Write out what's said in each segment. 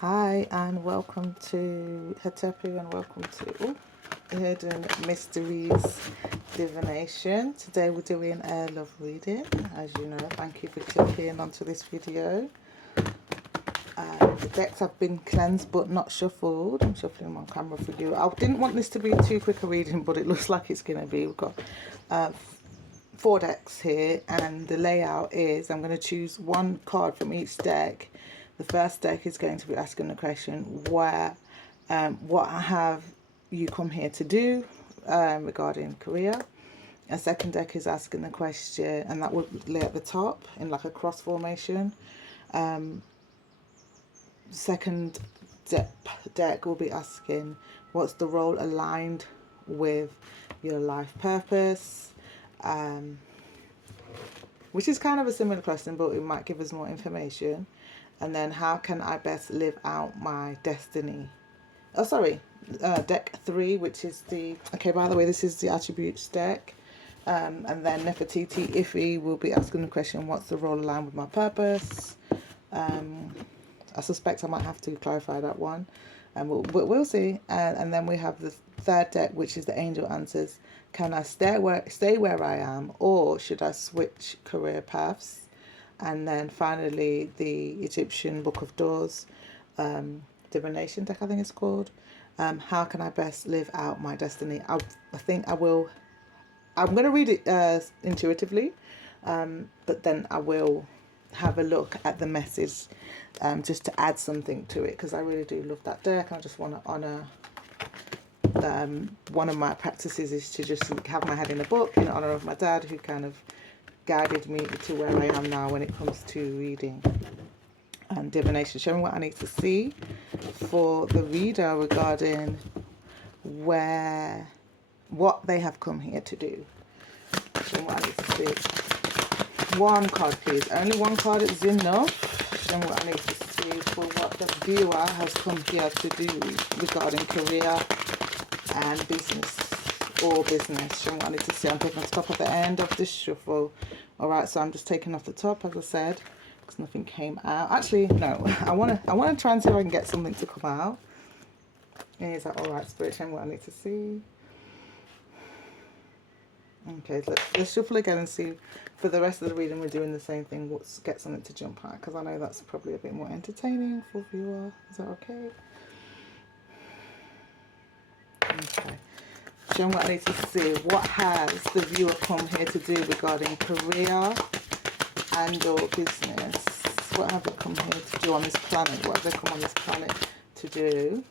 Hi and welcome to Hetepi and welcome to Hidden Mysteries Divination. Today we're doing a love reading, as you know. Thank you for clicking onto this video. The decks have been cleansed but not shuffled. I'm shuffling them on camera for you. I didn't want this to be too quick a reading, but it looks like it's going to be. We've got 4 decks here, and the layout is I'm going to choose one card from each deck. The first deck is going to be asking the question, what have you come here to do regarding career. A second deck is asking the question, and that would lay at the top in like a cross formation. Second deck will be asking, what's the role aligned with your life purpose? Which is kind of a similar question, but it might give us more information. And then, how can I best live out my destiny? Oh, sorry, deck 3, which is the... Okay, by the way, this is the attributes deck. And then Nefertiti Iffy will be asking the question, what's the role aligned with my purpose? I suspect I might have to clarify that one. And we'll see. And then we have the third deck, which is the angel answers. Can I stay where I am, or should I switch career paths? And then finally, the Egyptian Book of Doors, Divination deck, I think it's called. How can I best live out my destiny? I think I will. I'm going to read it intuitively, but then I will have a look at the message just to add something to it, because I really do love that deck. I just want to honour one of my practices is to just have my head in a book in honour of my dad, who kind of guided me to where I am now when it comes to reading and divination. Show me what I need to see for the reader regarding what they have come here to do. Show me what I need to see. One card, please. Only one card is enough. Show me what I need to see for what the viewer has come here to do regarding career and business or business. Show me what I need to see. I'm taking off the top at the end of this shuffle. Alright, so I'm just taking off the top, as I said, because nothing came out. Actually, no. I wanna try and see if I can get something to come out. Is that alright, Spirit? Show me what I need to see. Okay, let's shuffle again and see. For the rest of the reading, we're doing the same thing. Let's get something to jump out, because I know that's probably a bit more entertaining for viewer. Is that okay? Okay. Show me what I need to see. What has the viewer come here to do regarding career and or business? What have they come here to do on this planet? What have they come on this planet to do?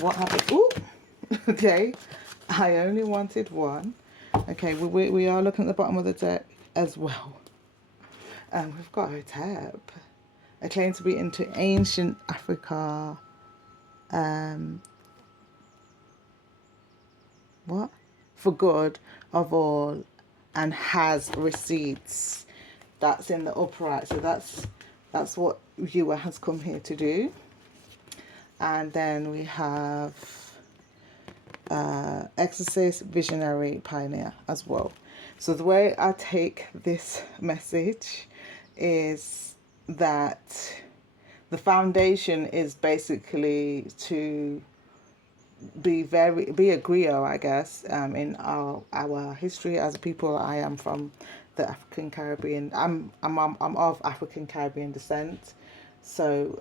What have they... Ooh! Okay. I only wanted one. Okay, we are looking at the bottom of the deck as well. And we've got Hotep. I claim to be into ancient Africa. What? For good of all, and has receipts. That's in the upright. So that's what viewer has come here to do. And then we have Exorcist, Visionary, Pioneer as well. So the way I take this message is that the foundation is basically to be a griot, I guess, in our history as a people. I am from the African Caribbean. I'm of African Caribbean descent, so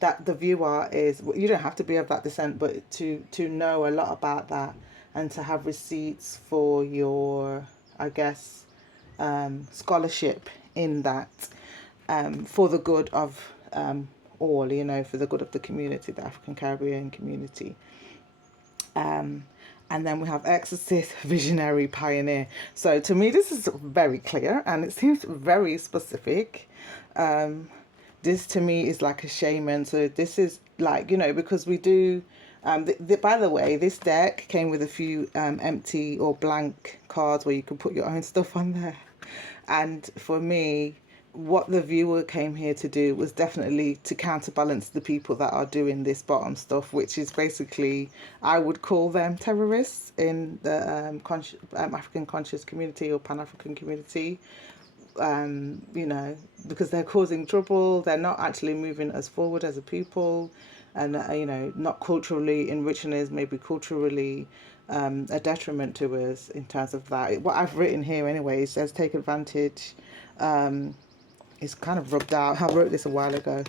that the viewer is, you don't have to be of that descent, but to know a lot about that and to have receipts for your, I guess, scholarship in that, for the good of all, you know, for the good of the community, the African Caribbean community. And then we have Exorcist, Visionary, Pioneer. So to me, this is very clear and it seems very specific. This to me is like a shaman. So this is like, you know, because we do... by the way, this deck came with a few empty or blank cards where you can put your own stuff on there. And for me, what the viewer came here to do was definitely to counterbalance the people that are doing this bottom stuff, which is basically, I would call them terrorists in the African conscious community or Pan-African community. you know, because they're causing trouble. They're not actually moving us forward as a people, and you know, not culturally enriching us, maybe culturally a detriment to us in terms of that. What I've written here anyway says take advantage. It's kind of rubbed out. I wrote this a while ago.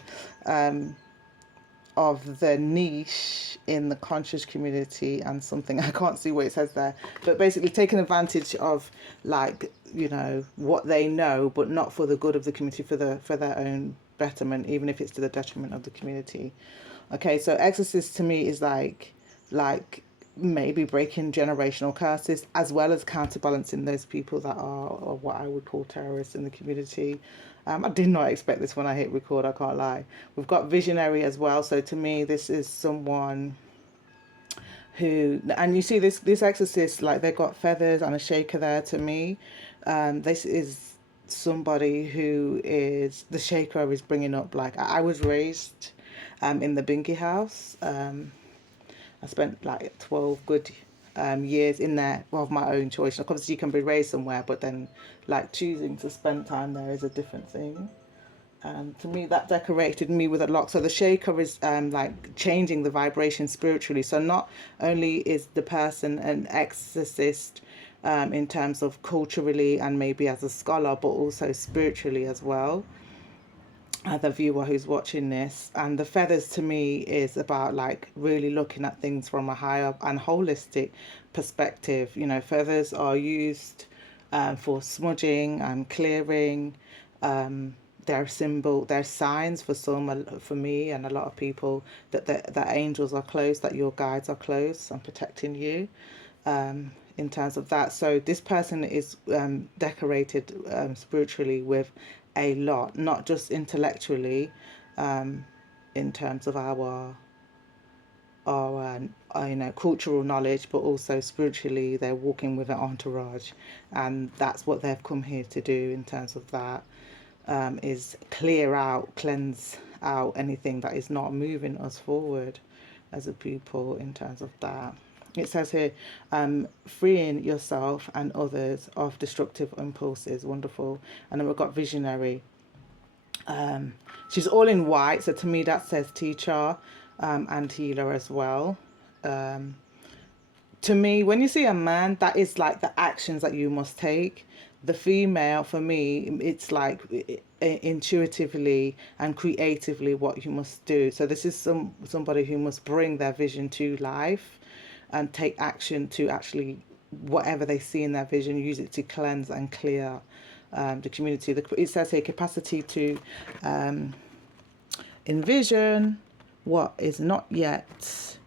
Of the niche in the conscious community and something I can't see what it says there, but basically taking advantage of, like, you know, what they know, but not for the good of the community, for their own betterment, even if it's to the detriment of the community. Okay, so exorcist to me is like maybe breaking generational curses, as well as counterbalancing those people that are what I would call terrorists in the community. I did not expect this when I hit record, I can't lie. We've got visionary as well. So to me, this is someone who, and you see this exorcist, like they've got feathers and a shaker there to me. This is somebody who is, the shaker is bringing up, like, I was raised in the Binky house. I spent like 12 good years in there of my own choice. Like, obviously you can be raised somewhere, but then like choosing to spend time there is a different thing. To me, that decorated me with a lot. So the shaker is like changing the vibration spiritually. So not only is the person an exorcist in terms of culturally and maybe as a scholar, but also spiritually as well, the viewer who's watching this. And the feathers to me is about like really looking at things from a higher and holistic perspective. You know, feathers are used for smudging and clearing. They're symbol, they're signs for some, for me and a lot of people, that angels are close, that your guides are close and protecting you. In terms of that, so this person is decorated spiritually with a lot, not just intellectually, in terms of our you know, cultural knowledge, but also spiritually they're walking with an entourage, and that's what they've come here to do in terms of that. Is clear out, cleanse out anything that is not moving us forward as a people in terms of that. It says here, freeing yourself and others of destructive impulses. Wonderful. And then we've got visionary. She's all in white, so to me that says teacher and healer as well. To me, when you see a man, that is like the actions that you must take. The female, for me, it's like intuitively and creatively what you must do. So this is somebody who must bring their vision to life and take action to actually, whatever they see in their vision, use it to cleanse and clear the community. It says here, capacity to envision what is not yet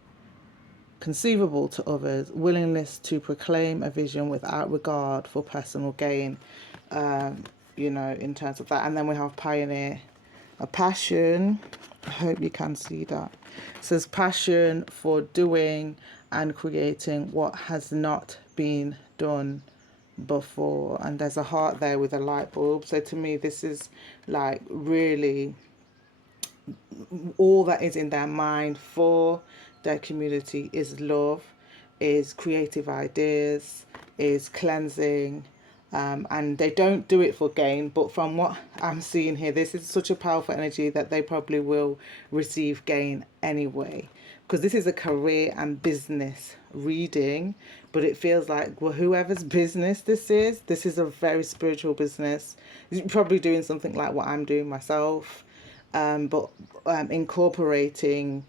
conceivable to others, willingness to proclaim a vision without regard for personal gain, you know, in terms of that. And then we have pioneer, a passion. I hope you can see that. It says passion for doing and creating what has not been done before. And there's a heart there with a light bulb. So to me, this is like really all that is in their mind for their community is love, is creative ideas, is cleansing, and they don't do it for gain. But from what I'm seeing here, this is such a powerful energy that they probably will receive gain anyway, because this is a career and business reading. But it feels like, well, whoever's business this is a very spiritual business. You're probably doing something like what I'm doing myself, but incorporating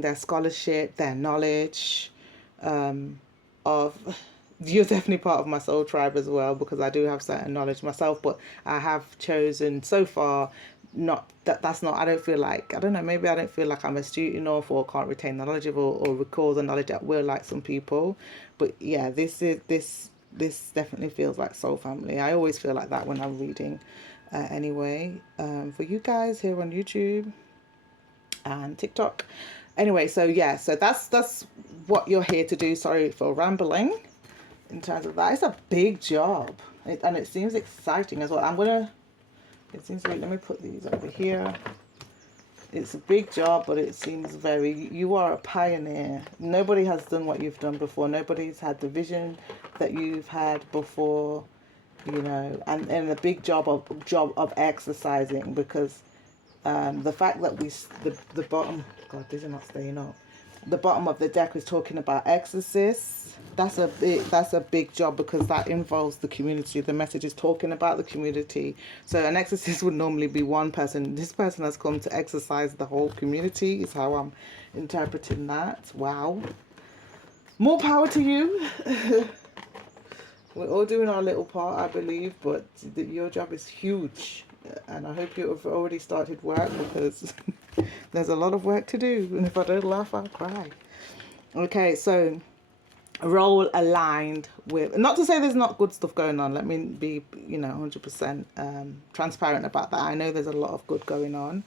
their scholarship, their knowledge, of, you're definitely part of my soul tribe as well, because I do have certain knowledge myself, but I have chosen so far not that's not, I don't feel like, I don't know, maybe I don't feel like I'm astute enough or can't retain the knowledge of, or recall the knowledge at will like some people. But yeah, this definitely feels like soul family. I always feel like that when I'm reading anyway, for you guys here on YouTube and TikTok. Anyway, so yeah, so that's what you're here to do. Sorry for rambling in terms of that. It's a big job, and it seems exciting as well. It seems like, let me put these over here. It's a big job, but it seems very, you are a pioneer. Nobody has done what you've done before. Nobody's had the vision that you've had before, you know, and a big job of exercising, because the fact that the bottom, God, these are not staying up. The bottom of the deck is talking about exorcists. That's a big job, because that involves the community. The message is talking about the community. So an exorcist would normally be one person. This person has come to exorcise the whole community, is how I'm interpreting that. Wow. More power to you. We're all doing our little part, I believe, but your job is huge. And I hope you have already started work, because there's a lot of work to do. And if I don't laugh, I'll cry. Okay, so role aligned with, not to say there's not good stuff going on. Let me be, 100% transparent about that. I know there's a lot of good going on,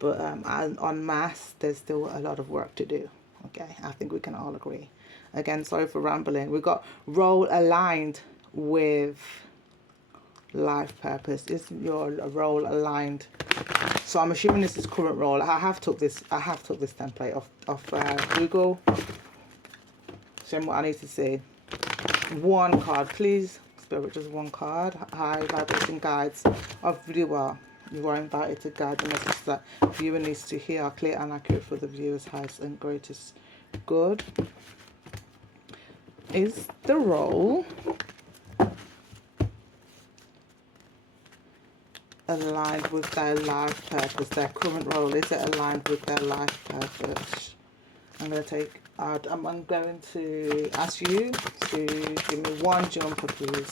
but en masse, there's still a lot of work to do. Okay, I think we can all agree. Again, sorry for rambling. We've got role aligned with life purpose. Is your role aligned? So I'm assuming this is current role. I have took this template off Google. Show me what I need to say. One card, please. Spirit, just one card. High vibrating guides of viewer. You are invited to guide the message that viewer needs to hear, are clear and accurate for the viewer's highest and greatest good. Is the role aligned with their life purpose? Their current role, is it aligned with their life purpose? I'm going to ask you to give me one jumper, please.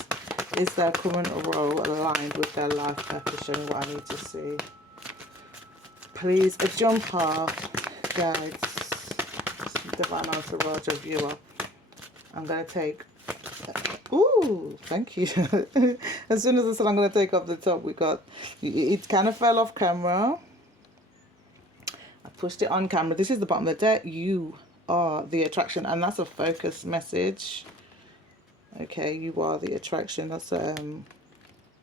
Is their current role aligned with their life purpose? Show me what I need to see. Please, a jumper, guys. Divine Answer Roger viewer. I'm going to take... Ooh, thank you. As soon as I said I'm going to take off the top, we got... It kind of fell off camera. I pushed it on camera. This is the bottom of the deck. You are the attraction. And that's a focus message. Okay, you are the attraction. That's a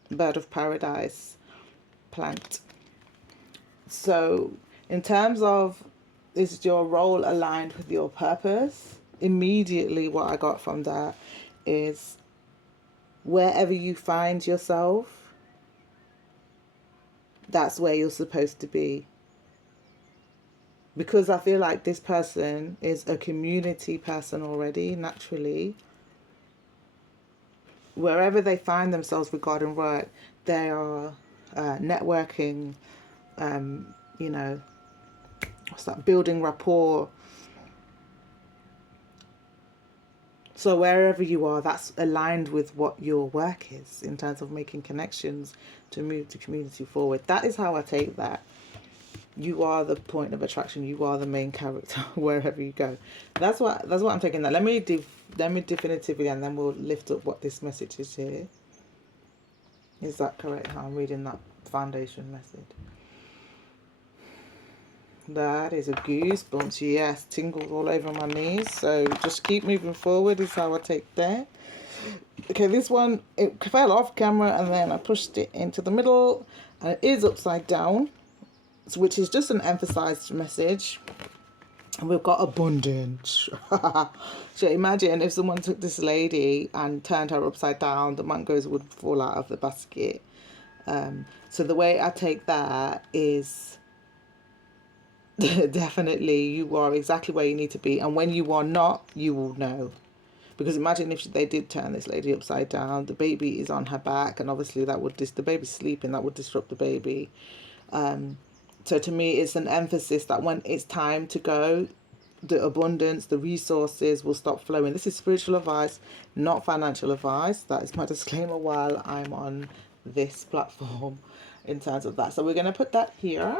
bird of paradise plant. So in terms of, is your role aligned with your purpose? Immediately what I got from that is, wherever you find yourself, that's where you're supposed to be. Because I feel like this person is a community person already, naturally. Wherever they find themselves regarding work, they are networking, what's that, building rapport. So wherever you are, that's aligned with what your work is in terms of making connections to move the community forward. That is how I take that. You are the point of attraction. You are the main character wherever you go. That's what I'm taking that. Let me definitively, and then we'll lift up what this message is here. Is that correct? How I'm reading that foundation message. That is a goosebumps. Yes, tingles all over my knees. So just keep moving forward is how I take that. Okay, this one, it fell off camera and then I pushed it into the middle and it is upside down, which is just an emphasized message. And we've got abundance. So imagine if someone took this lady and turned her upside down, the mangoes would fall out of the basket. So the way I take that is definitely you are exactly where you need to be. And when you are not, you will know. Because imagine if they did turn this lady upside down, the baby is on her back, and obviously that would the baby's sleeping, that would disrupt the baby. So to me, it's an emphasis that when it's time to go, the abundance, the resources will stop flowing. This is spiritual advice, not financial advice. That is my disclaimer while I'm on this platform in terms of that. So we're going to put that here.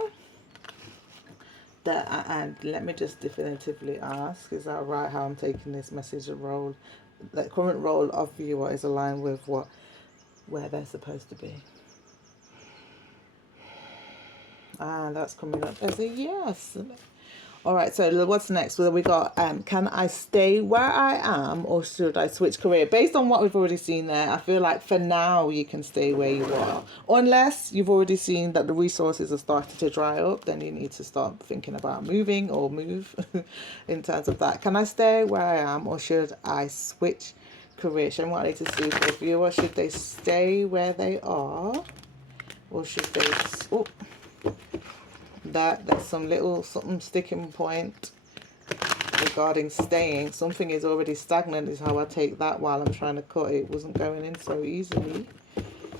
And let me just definitively ask, is that right how I'm taking this message? A role, the current role of viewer is aligned with where they're supposed to be. And that's coming up as a yes. All right, so what's next? Well, we got, can I stay where I am or should I switch career? Based on what we've already seen there, I feel like for now you can stay where you are. Unless you've already seen that the resources are starting to dry up, then you need to start thinking about moving or move in terms of that. Can I stay where I am or should I switch career? Show me what I need to see for the viewer. Should they stay where they are or should they... Oh, that's some little something sticking point regarding staying. Something is already stagnant is how I take that while I'm trying to cut. It wasn't going in so easily.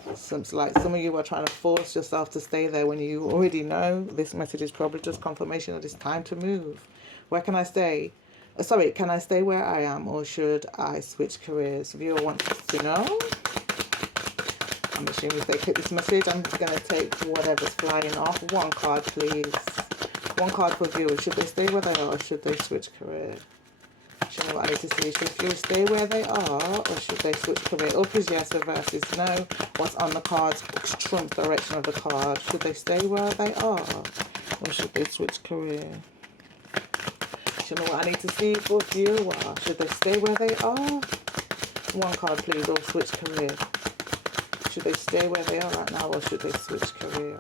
It's like some of you are trying to force yourself to stay there when you already know this message is probably just confirmation that it's time to move. Where can I stay? Sorry, can I stay where I am or should I switch careers? Viewer wants to know. I'm assuming if they click this message, I'm just going to take whatever's flying off. One card, please. One card for viewers. Should they stay where they are or should they switch career? Show me what I need to see. Should viewers stay where they are or should they switch career? Up is yes, reverse is no. What's on the cards trumps direction of the card. Should they stay where they are or should they switch career? Show me what I need to see for viewer. Should they stay where they are? One card, please, or switch career. Should they stay where they are right now or should they switch career?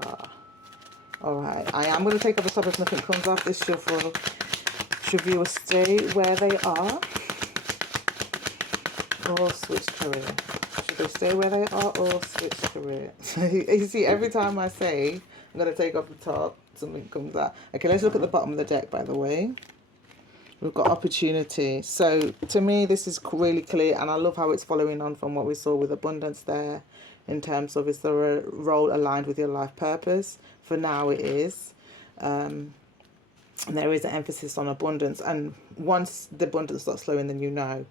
Alright, I am going to take off the top if nothing comes off this shuffle. Should viewers stay where they are or switch career? Should they stay where they are or switch career? You see, every time I say I'm going to take off the top, something comes out. Okay, let's look at the bottom of the deck, by the way. We've got opportunity. So to me, this is really clear, and I love how it's following on from what we saw with abundance there, in terms of is there a role aligned with your life purpose? For now, it is. And there is an emphasis on abundance, and once the abundance starts flowing, then you know,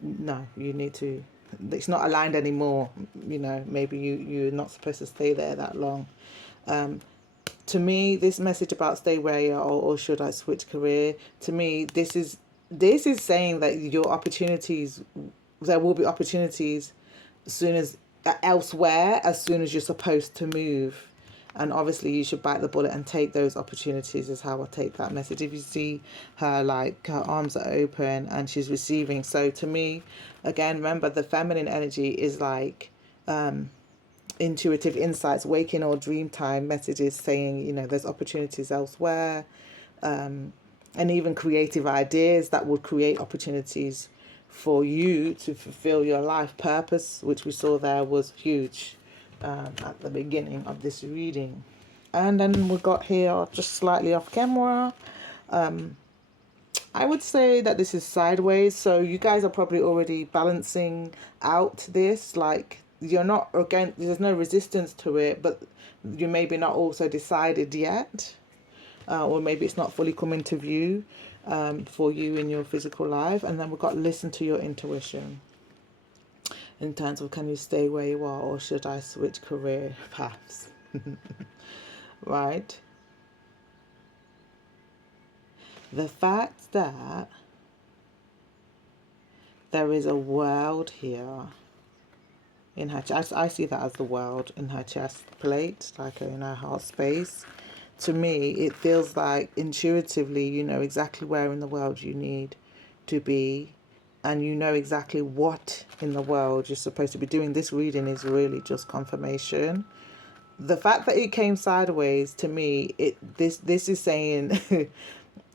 no, you need to. It's not aligned anymore. You know, maybe you're not supposed to stay there that long. To me, this message about stay where you are or should I switch career, to me, this is saying that your opportunities, there will be opportunities as soon as elsewhere, as soon as you're supposed to move. And obviously you should bite the bullet and take those opportunities is how I take that message. If you see her, like, her arms are open and she's receiving. So to me, again, remember the feminine energy is like, intuitive insights, waking or dream time messages saying, you know, there's opportunities elsewhere, and even creative ideas that would create opportunities for you to fulfill your life purpose, which we saw there was huge at the beginning of this reading. And then we got here just slightly off camera. I would say that this is sideways, so you guys are probably already balancing out this, like, you're not, again, there's no resistance to it, but you maybe not also decided yet, or maybe it's not fully coming to view for you in your physical life. And then we've got listen to your intuition in terms of can you stay where you are or should I switch career paths? Right? The fact that there is a world here in her chest, I see that as the world in her chest plate, like in her heart space. To me, it feels like intuitively you know exactly where in the world you need to be, and you know exactly what in the world you're supposed to be doing. This reading is really just confirmation. The fact that it came sideways, to me, this is saying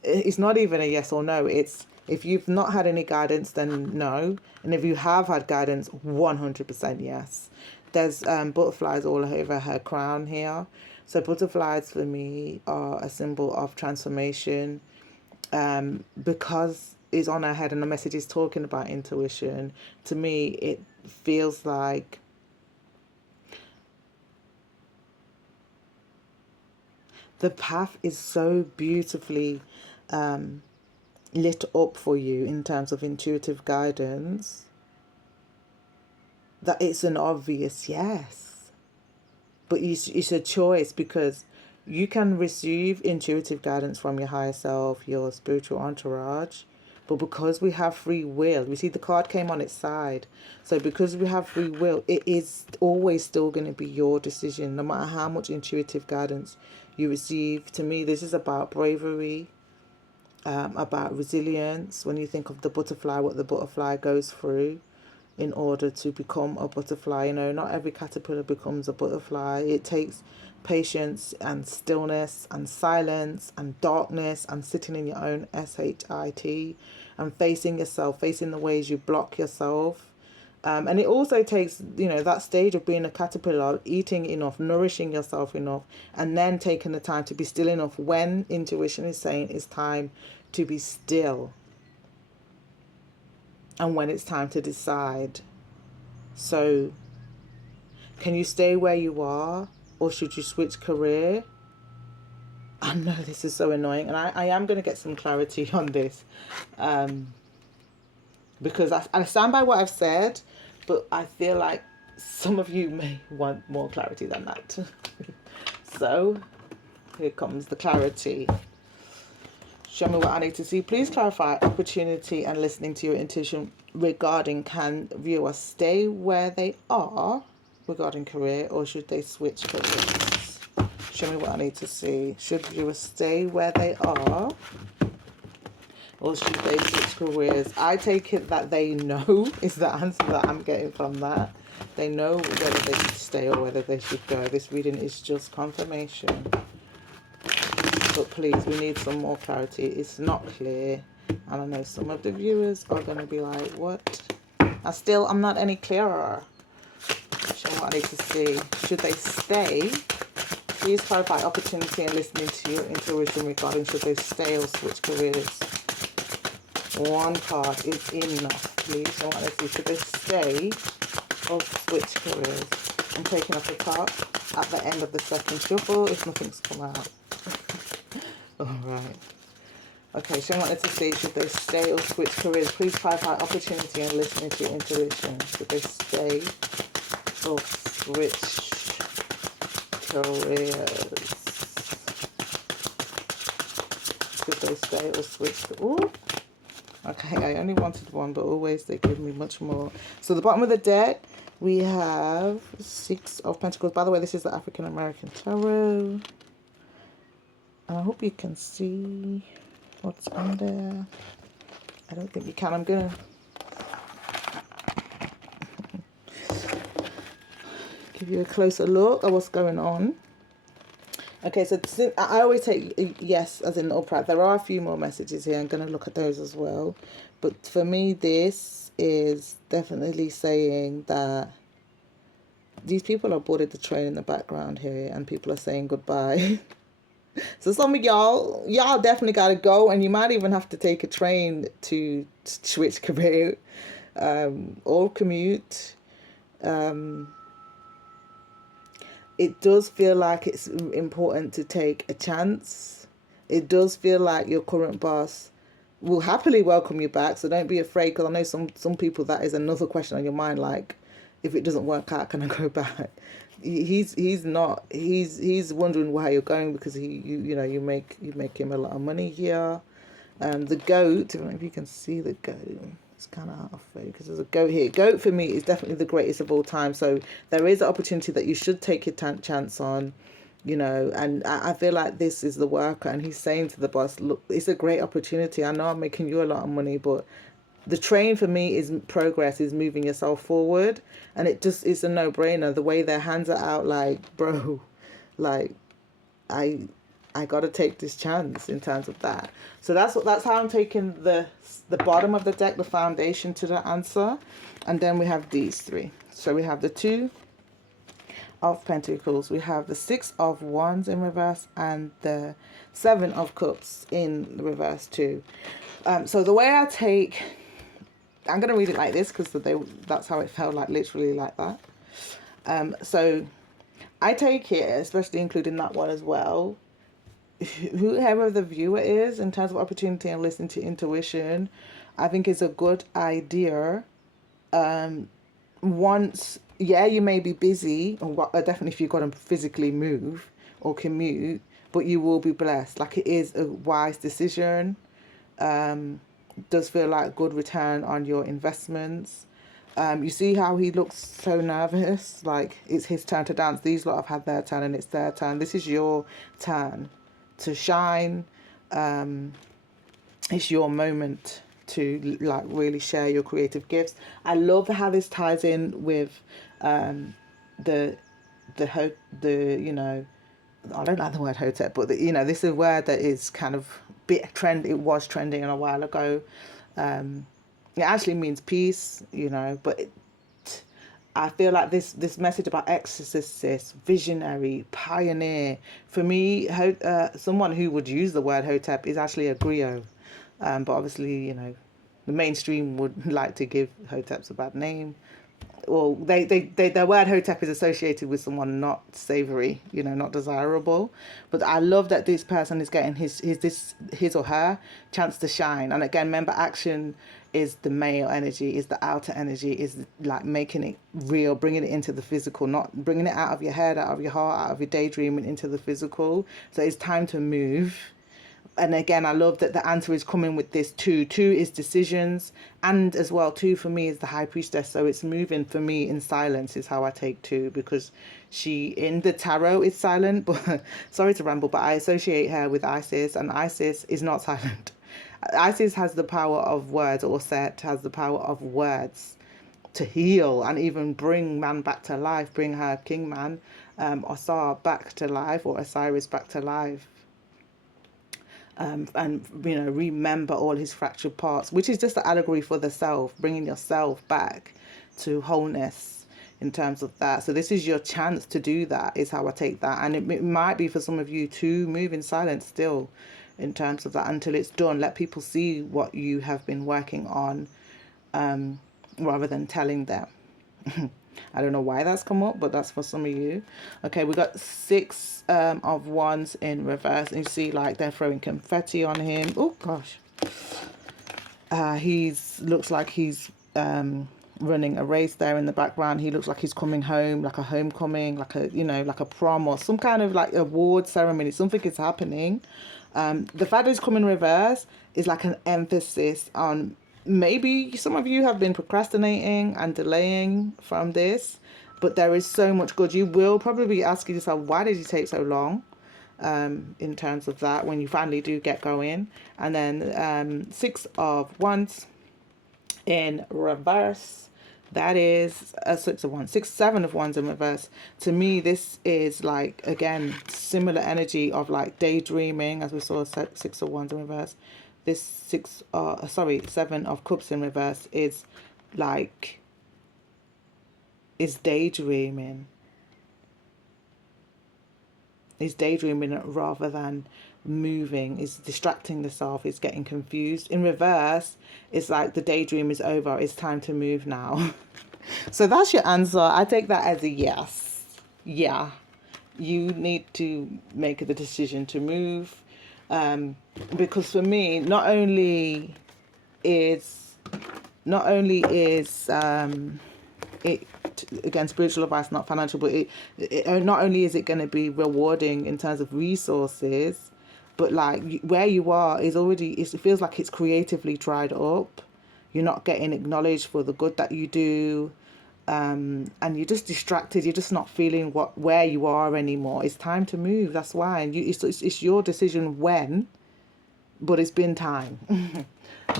it's not even a yes or no. It's, if you've not had any guidance, then no. And if you have had guidance, 100% yes. There's butterflies all over her crown here. So butterflies for me are a symbol of transformation, because it's on her head and the message is talking about intuition. To me, it feels like the path is so beautifully lit up for you in terms of intuitive guidance that it's an obvious yes. But it's a choice, because you can receive intuitive guidance from your higher self, your spiritual entourage. But because we have free will, we see the card came on its side. So because we have free will, it is always still going to be your decision, no matter how much intuitive guidance you receive. To me, this is about bravery. about resilience. When you think of the butterfly, what the butterfly goes through in order to become a butterfly. You know, not every caterpillar becomes a butterfly. It takes patience and stillness and silence and darkness and sitting in your own SHIT and facing yourself, facing the ways you block yourself. And it also takes, you know, that stage of being a caterpillar, eating enough, nourishing yourself enough, and then taking the time to be still enough when intuition is saying it's time to be still, and when it's time to decide. So, can you stay where you are, or should you switch career? I know this is so annoying, and I am going to get some clarity on this, because I stand by what I've said, but I feel like some of you may want more clarity than that. So, here comes the clarity. Show me what I need to see. Please clarify opportunity and listening to your intuition regarding, can viewers stay where they are regarding career, or should they switch careers? Show me what I need to see. Should viewers stay where they are, or should they switch careers? I take it that they know is the answer that I'm getting from that. They know whether they should stay or whether they should go. This reading is just confirmation. But please, we need some more clarity. It's not clear. And I know some of the viewers are going to be like, what? I'm not any clearer. Show me what I need to see. Should they stay? Please clarify opportunity and listening to your intuition regarding should they stay or switch careers. One card is enough, please. So what I see, should they stay or switch careers? I'm taking off the top at the end of the second shuffle if nothing's come out. Alright. Okay, so I wanted to see, should they stay or switch careers? Please clarify opportunity and listening to your intuition. Should they stay or switch careers? Should they stay or switch? Ooh. Okay, I only wanted one, but always they give me much more. So the bottom of the deck, we have 6 of Pentacles. By the way, this is the African American Tarot. I hope you can see what's on there. I don't think you can. I'm going to give you a closer look at what's going on. Okay, so I always take yes as in upright. There are a few more messages here. I'm going to look at those as well. But for me, this is definitely saying that these people are boarded the train in the background here and people are saying goodbye. So some of y'all definitely got to go, and you might even have to take a train to switch career or commute. It does feel like it's important to take a chance. It does feel like your current boss will happily welcome you back, so don't be afraid, because I know some people that is another question on your mind, like, if it doesn't work out, can I go back? He's wondering why you're going, because you make him a lot of money here. The goat, I don't know if you can see the goat. It's kind of halfway because there's a goat here. Goat for me is definitely the greatest of all time. So there is an opportunity that you should take your chance on, and I feel like this is the worker, and he's saying to the boss, look, it's a great opportunity. I know I'm making you a lot of money, but the train for me is progress, is moving yourself forward, and it's a no-brainer. The way their hands are out, like, bro, like, I got to take this chance in terms of that. So that's how I'm taking the bottom of the deck, the foundation to the answer. And then we have these 3. So we have the 2 of Pentacles. We have the 6 of Wands in reverse and the 7 of Cups in the reverse too. So the way I'm going to read it like this because that's how it felt, like literally like that. So I take it, especially including that one as well, whoever the viewer is, in terms of opportunity and listening to intuition, I think is a good idea. Once, you may be busy, or definitely if you've got to physically move or commute, but you will be blessed. Like, it is a wise decision. Does feel like good return on your investments. You see how he looks so nervous, like it's his turn to dance. These lot have had their turn and it's their turn. This is your turn to shine. it's your moment to like really share your creative gifts. I love how this ties in with the the you know, I don't like the word hotep, but you know, this is a word that is kind of bit trend. It was trending a while ago. It actually means peace, you know, but I feel like this message about exorcist, visionary, pioneer. For me, someone who would use the word hotep is actually a griot. But obviously, you know, the mainstream would like to give hoteps a bad name. Well, the word hotep is associated with someone not savory, you know, not desirable. But I love that this person is getting his or her chance to shine. And again, remember, action is the male energy, is the outer energy, is like making it real, bringing it into the physical, not bringing it out of your head, out of your heart, out of your daydreaming into the physical. So it's time to move. And again, I love that the answer is coming with this two. Two is decisions, and as well, two for me is the high priestess. So it's moving for me in silence is how I take two, because she in the tarot is silent. But sorry to ramble, but I associate her with Isis, and Isis is not silent. Isis has the power of words, or Set has the power of words to heal and even bring man back to life, bring her king man, Osar back to life, or Osiris back to life. And you know, remember all his fractured parts, which is just an allegory for the self, bringing yourself back to wholeness in terms of that. So this is your chance to do that, is how I take that. And it might be for some of you to move in silence still in terms of that until it's done. Let people see what you have been working on, rather than telling them. I don't know why that's come up, but that's for some of you. Okay, we got six of wands in reverse. And you see, like, they're throwing confetti on him. Oh, gosh. He's looks like he's running a race there in the background. He looks like he's coming home, like a homecoming, like a, you know, like a prom or some kind of like award ceremony. Something is happening. The fact that it's coming reverse is like an emphasis on, maybe some of you have been procrastinating and delaying from this, but there is so much good. You will probably be asking yourself, why did it take so long? In terms of that, when you finally do get going. And then six of wands in reverse, that is a six of wands. Seven of wands in reverse. To me, this is like, again, similar energy of like daydreaming, as we saw six of wands in reverse. This seven of cups in reverse is like, is daydreaming. Is daydreaming rather than moving, is distracting the self, is getting confused. In reverse, it's like the daydream is over, it's time to move now. So that's your answer. I take that as a yes. Yeah, you need to make the decision to move, because for me, not only is it, again, spiritual advice, not financial, but it not only is it going to be rewarding in terms of resources, but like where you are is already, it feels like it's creatively dried up. You're not getting acknowledged for the good that you do, and you're just distracted. You're just not feeling where you are anymore. It's time to move. That's why, and it's your decision when, but it's been time.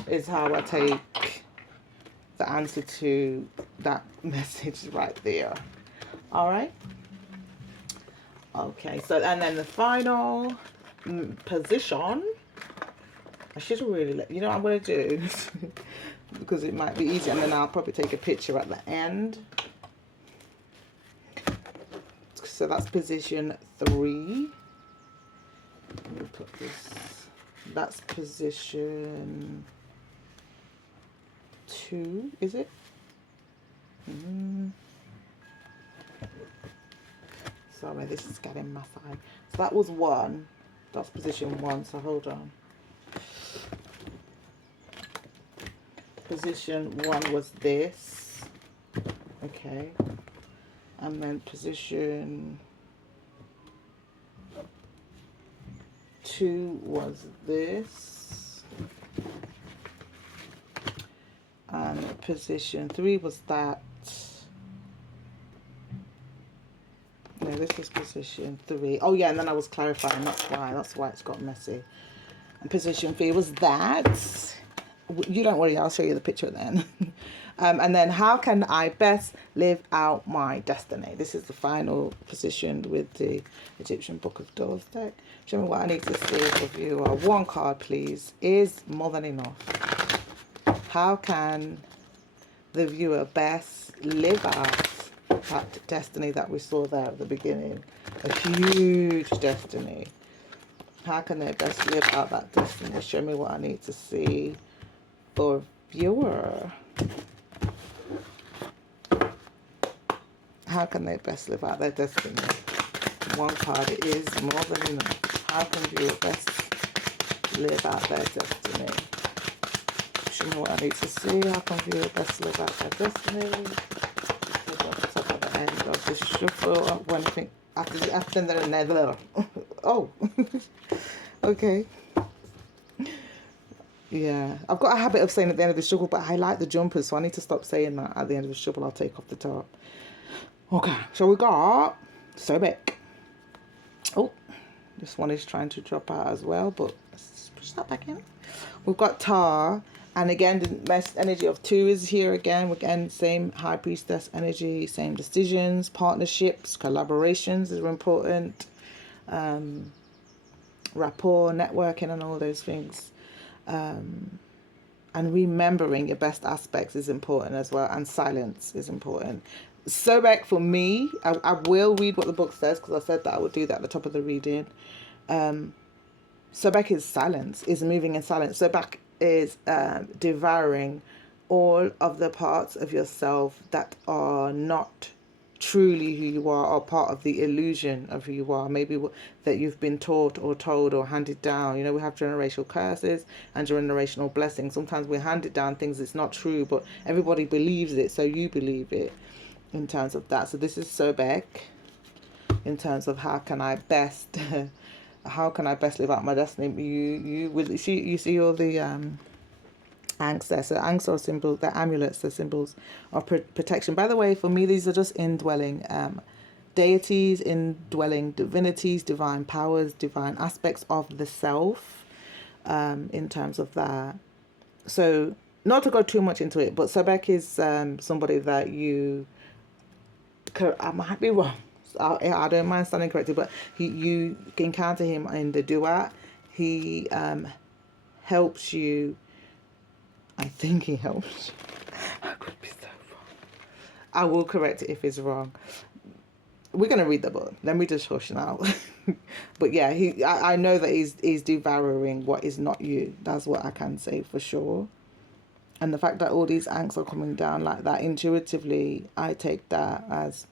Is how I take the answer to that message right there. All right. Okay. So, and then the final position. I should have really let you know what I'm going to do because it might be easier, and then I'll probably take a picture at the end. So that's position 3. Let me put this. That's position 2, is it? Sorry, this is getting my side. So that was 1. That's position 1. So hold on. Position 1 was this. Okay. And then position 2 was this. And position 3 was that. No, this was position 3. Oh yeah, and then I was clarifying. That's why it's got messy. position for you was that. You don't worry, I'll show you the picture then. And then how can I best live out my destiny? This is the final position with the Egyptian Book of Doors deck. Show me what I need to see for you. One card, please, is more than enough. How can the viewer best live out that destiny that we saw there at the beginning? A huge destiny. How can they best live out that destiny? Show me what I need to see for viewer. How can they best live out their destiny? One card is more than enough. How can viewer best live out their destiny? Show me what I need to see. How can viewer best live out their destiny? Top at the end of the shuffle. When I think after the oh, okay. Yeah, I've got a habit of saying at the end of the shuffle, but I like the jumpers, so I need to stop saying that at the end of the shuffle. I'll take off the top. Okay, so we got Sobek. Oh, this one is trying to drop out as well, but let's push that back in. We've got Tar, and again, the best energy of 2 is here again. Again, same High Priestess energy, same decisions, partnerships, collaborations is important, rapport, networking, and all those things. And remembering your best aspects is important as well, and silence is important. Sobek for me, I will read what the book says because I said that I would do that at the top of the reading. Sobek is silence, is moving in silence. Sobek is devouring all of the parts of yourself that are not truly who you are, or part of the illusion of who you are, maybe that you've been taught or told or handed down. You know, we have generational curses and generational blessings. Sometimes we handed down things that's not true, but everybody believes it, so you believe it in terms of that. So this is Sobek in terms of how can I best live out my destiny. You see all the Ankhs there. So Ankhs are symbols, they're amulets, they're symbols of protection. By the way, for me, these are just indwelling deities, indwelling divinities, divine powers, divine aspects of the self, in terms of that. So not to go too much into it, but Sobek is somebody that I might be wrong. I don't mind standing corrected, but you can encounter him in the duat. He helps you. I think he helps. I could be so wrong. I will correct it if it's wrong. We're gonna read the book. Let me just hush now. But yeah, I know that he's devouring what is not you. That's what I can say for sure. And the fact that all these Ankhs are coming down like that, intuitively, I take that as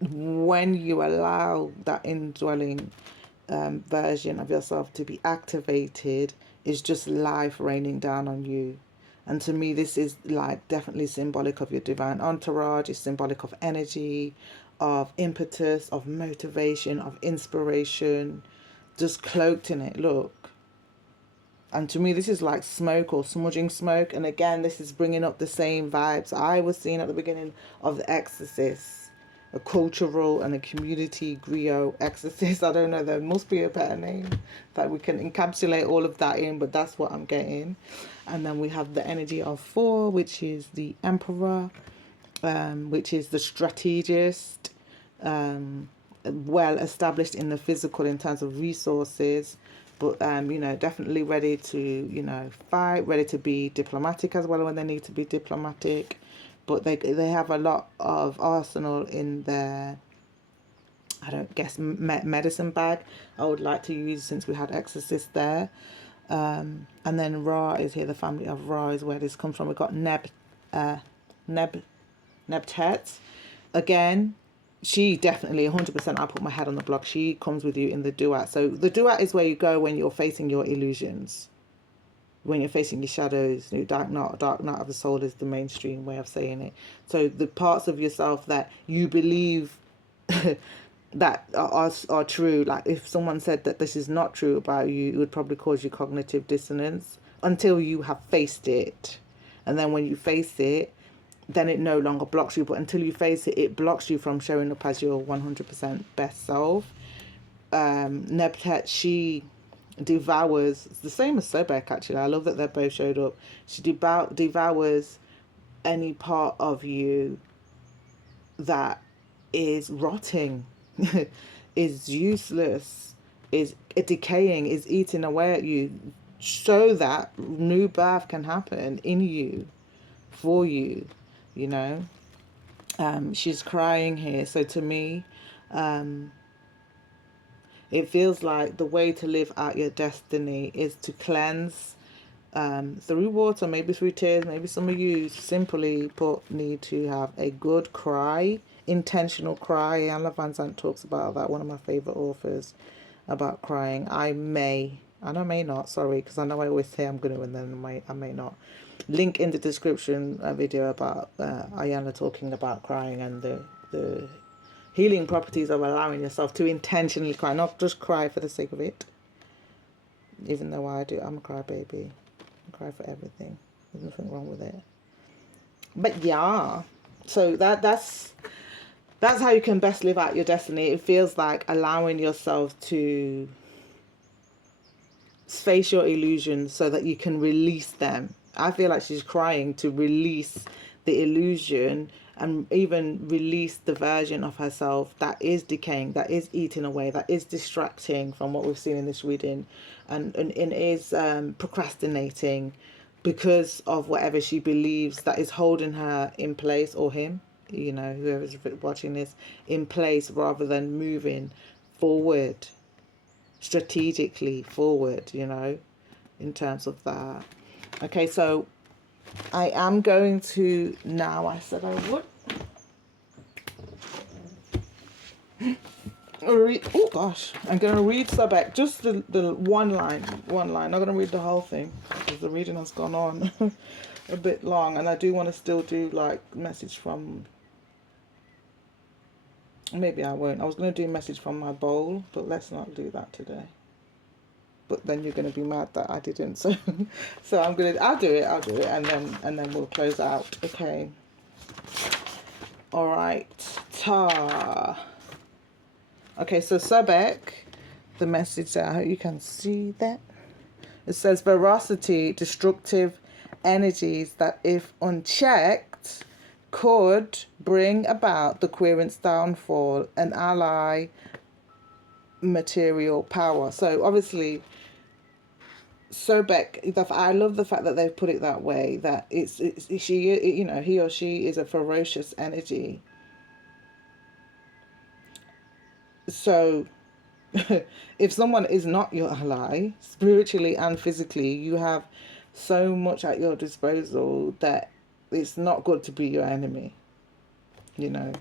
when you allow that indwelling version of yourself to be activated, is just life raining down on you. And to me, this is like definitely symbolic of your divine entourage. It's symbolic of energy, of impetus, of motivation, of inspiration, just cloaked in it. Look. And to me, this is like smoke or smudging smoke. And again, this is bringing up the same vibes I was seeing at the beginning of The Exorcist. A cultural and a community griot exorcist. I don't know, there must be a better name that we can encapsulate all of that in, but that's what I'm getting. And then we have the energy of 4, which is the Emperor, which is the strategist, well established in the physical in terms of resources, but definitely ready to fight, ready to be diplomatic as well when they need to be diplomatic. But they have a lot of arsenal in their, I don't guess, medicine bag. I would like to use, since we had Exorcist there. And then Ra is here. The family of Ra is where this comes from. We've got Nebtet. Again, she definitely 100%. I put my head on the block. She comes with you in the duat. So the duat is where you go when you're facing your illusions. When you're facing your shadows, dark night of the soul is the mainstream way of saying it. So the parts of yourself that you believe that are true, like if someone said that this is not true about you, it would probably cause you cognitive dissonance until you have faced it. And then when you face it, then it no longer blocks you. But until you face it, it blocks you from showing up as your 100% best self. Nebtet, she devours. It's the same as Sobek, actually. I love that they both showed up. She devours any part of you that is rotting, is useless, is decaying, is eating away at you, so that new birth can happen in you, for you, you know. She's crying here. So to me, it feels like the way to live out your destiny is to cleanse through water, maybe through tears. Maybe some of you simply put need to have a good cry, intentional cry. Iyanla Vanzant talks about that, one of my favorite authors, about crying. I may, and I may not, sorry, because I know I always say I'm going to, and then I may not. Link in the description a video about Iyanla talking about crying and the healing properties of allowing yourself to intentionally cry, not just cry for the sake of it. Even though I do, I'm a crybaby. I cry for everything. There's nothing wrong with it. But yeah, so that's how you can best live out your destiny. It feels like allowing yourself to face your illusions so that you can release them. I feel like she's crying to release the illusion and even release the version of herself that is decaying, that is eating away, that is distracting from what we've seen in this reading, and is procrastinating because of whatever she believes that is holding her in place, or him, you know, whoever's watching this, in place, rather than moving forward, strategically forward, you know, in terms of that. Okay, so I am going to now, I said I would read, oh gosh, I'm going to read Sobek, just the one line, I'm not going to read the whole thing because the reading has gone on a bit long, and I do want to still do like message from, maybe I won't, I was going to do message from my bowl, but let's not do that today. But then you're going to be mad that I didn't. So I'll do it, and then we'll close out. Okay. All right. Ta. Okay, so Sobek, the message there, I hope you can see that. It says veracity, destructive energies that, if unchecked, could bring about the querent's downfall and ally material power. So obviously, Sobek, I love the fact that they've put it that way, that it's she, you know, he or she is a ferocious energy. So if someone is not your ally, spiritually and physically, you have so much at your disposal that it's not good to be your enemy, you know.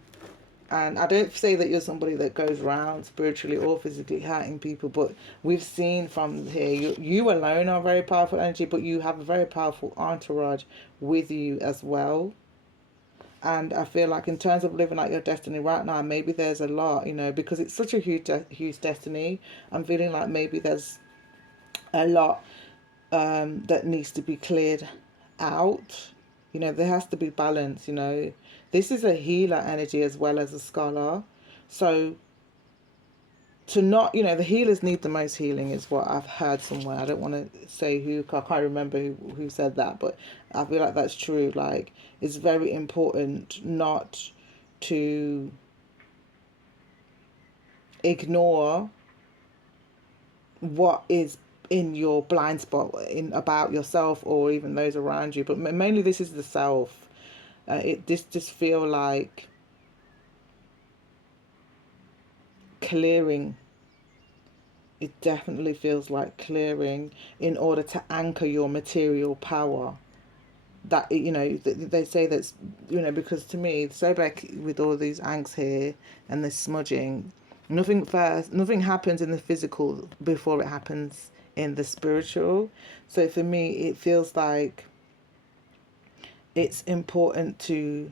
And I don't say that you're somebody that goes around spiritually or physically hurting people, but we've seen from here, you alone are very powerful energy, but you have a very powerful entourage with you as well. And I feel like in terms of living out your destiny right now, maybe there's a lot, you know, because it's such a huge destiny. I'm feeling like maybe there's a lot that needs to be cleared out. You know, there has to be balance, you know. This is a healer energy as well as a scholar. So to not, you know, the healers need the most healing is what I've heard somewhere. I don't want to say who, I can't remember who said that, but I feel like that's true. Like, it's very important not to ignore what is in your blind spot in about yourself or even those around you, but mainly this is the self. This just feel like clearing. It definitely feels like clearing in order to anchor your material power. That, you know, they say that's, you know, because to me, Sobek, with all these angst here and this smudging, nothing happens in the physical before it happens in the spiritual. So for me, it feels like it's important to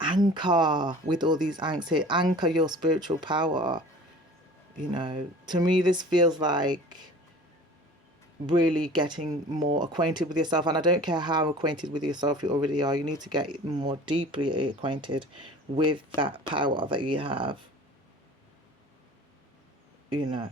anchor with all these angst here, anchor your spiritual power. You know, to me, this feels like really getting more acquainted with yourself. And I don't care how acquainted with yourself you already are, you need to get more deeply acquainted with that power that you have, you know.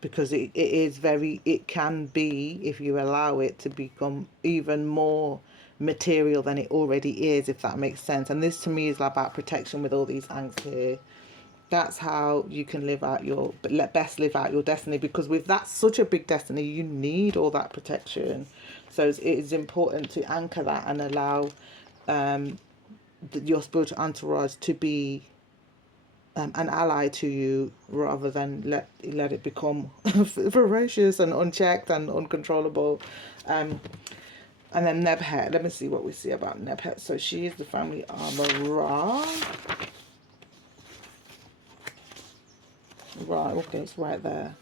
because it can be, if you allow it to become even more material than it already is, if that makes sense. And this to me is about protection with all these angst here. That's how you can live out your best live out your destiny, because with that such a big destiny, you need all that protection. So it is important to anchor that and allow your spiritual entourage to be an ally to you, rather than let it become voracious and unchecked and uncontrollable. And then Nebhet, let me see what we see about Nebhet. So she is the family of Ra. Right, okay, it's right there.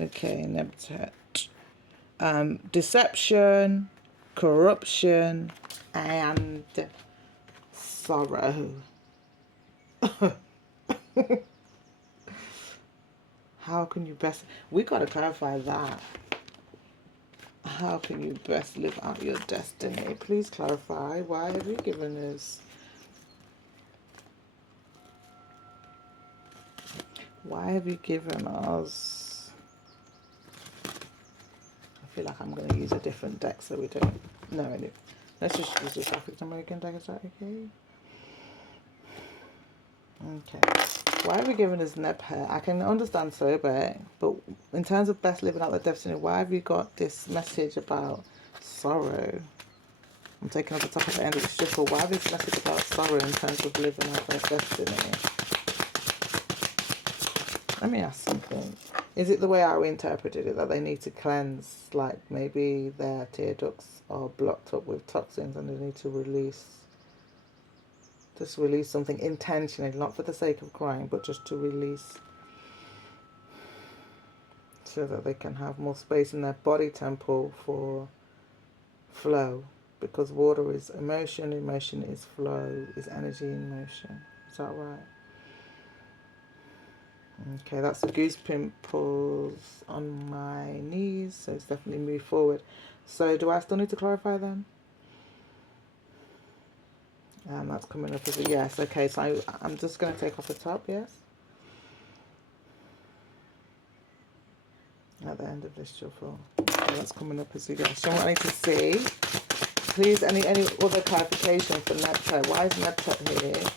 Okay, Nebhet. Deception, corruption, and sorrow. How can you best... We got to clarify that. How can you best live out your destiny? Please clarify. Why have you given us... Why have you given us... I feel like I'm going to use a different deck so we don't... No, anyway. Let's just use this African American deck. Is that okay? Okay. Why have you given us Nebhet? I can understand Sobek, but in terms of best living out the destiny, why have you got this message about sorrow? I'm taking off the top of the end of the shuffle. Why this message about sorrow in terms of living out their destiny? Let me ask something. Is it the way I interpreted it, that they need to cleanse, like maybe their tear ducts are blocked up with toxins and they need to release, just release something intentionally, not for the sake of crying, but just to release, so that they can have more space in their body temple for flow? Because water is emotion, emotion is flow, is energy in motion. Is that right? Okay, that's the goose pimples on my knees, so it's definitely moved forward. So do I still need to clarify them? And that's coming up as a yes. Okay, so I'm just going to take off the top, yes? At the end of this shuffle. Okay, that's coming up as a yes. So what I need to see, please, any other clarification for Nebhet? Why is Nebhet here?